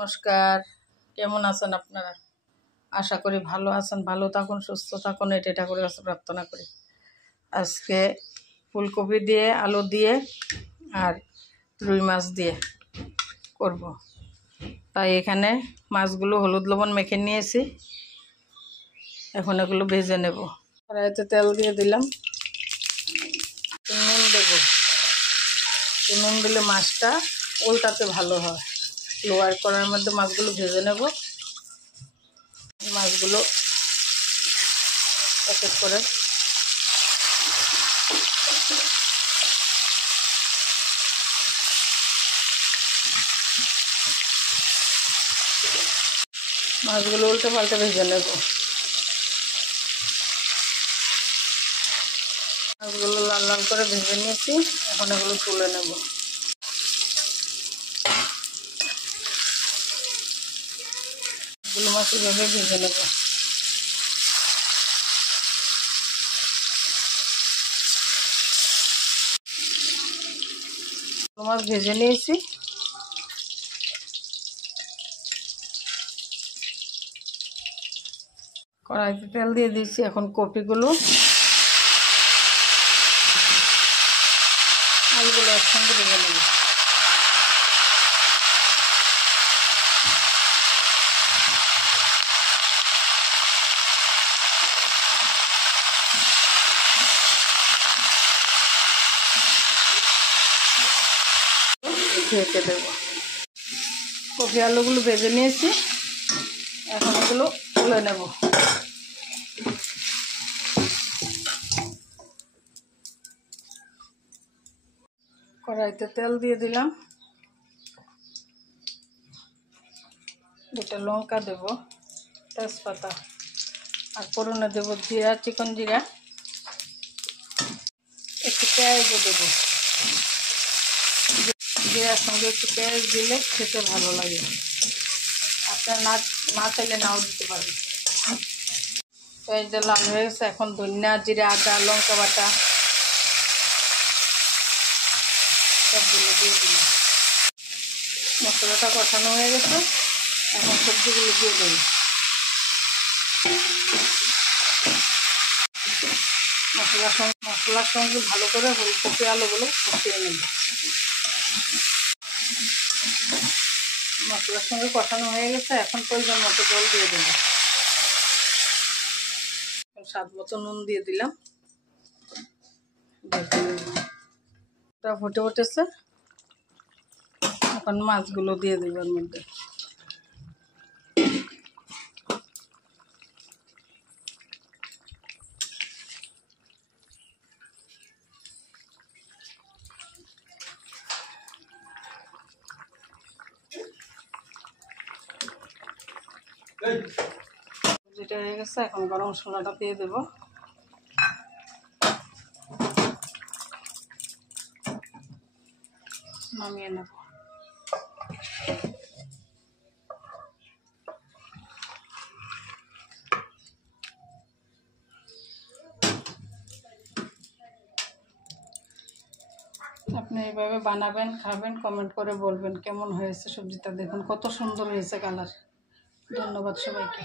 নমস্কার, কেমন আছেন আপনারা? আশা করি ভালো আছেন। ভালো থাকুন, সুস্থ থাকুন, এটা করে কাছে প্রার্থনা করি। আজকে ফুলকপি দিয়ে, আলু দিয়ে আর রুই মাছ দিয়ে করব। তাই এখানে মাছগুলো হলুদ লবণ মেখে নিয়েছি। এখন এগুলো ভেজে নেব। কড়াইতে তেল দিয়ে দিলাম, নুন দেব। নুন দিলে মাছটা উল্টাতে ভালো হয়। লোয়ার কড়াইয়ের মধ্যে মাছগুলো ভেজে নেব। মাছগুলো এক এক করে মাছগুলো উল্টে পাল্টে ভেজে নেব। মাছগুলো লাল লাল করে ভেজে নিয়েছি, এখন এগুলো তুলে নেব। এগুলো মাছ এভাবে ভেজে নেব। মাছ ভেজে নিয়েছি, কড়াইতে তেল দিয়ে দিয়েছি। এখন কপিগুলো আলুগুলো একসঙ্গে ভেজে নেব। ঢেকে দেব। কপি আলুগুলো ভেজে নিয়েছি, এখন এগুলো তুলে নেব। কড়াইতে তেল দিয়ে দিলাম, দুটো লঙ্কা দেব, তেজপাতা, আর ফোড়নে দেব জিরা, চিকন জিরা, একটু পেঁয়াজও দেবো। জিরার সঙ্গে একটু পেঁয়াজ দিলে খেতে ভালো লাগে। আপনারা না চাইলে নাও দিতে পারেন। পেঁয়াজটা লাল হয়ে গেছে, এখন ধনিয়া, জিরা, আদা, লঙ্কা বাটা সবগুলো দিয়ে দিলাম। মশলাটা কষানো হয়ে গেছে, এখন সবজিগুলো দিয়ে দেব। মশলার সঙ্গে ভালো করে ফুলকপি আলুগুলো কষিয়ে নেব। মশলার সঙ্গে কষানো হয়ে গেছে, এখন প্রয়োজন মতো জল দিয়ে দেব। স্বাদ মতো নুন দিয়ে দিলাম। ফুটে উঠেছে, এখন মাছগুলো দিয়ে দেব এর মধ্যে। যেটা হয়ে গেছে, এখন গরম মশলাটা দিয়ে দেব। নামিয়ে নেব। আপনি এইভাবে বানাবেন, খাবেন, কমেন্ট করে বলবেন কেমন হয়েছে সবজিটা। দেখুন কত সুন্দর হয়েছে কালার। ধন্যবাদ সবাইকে।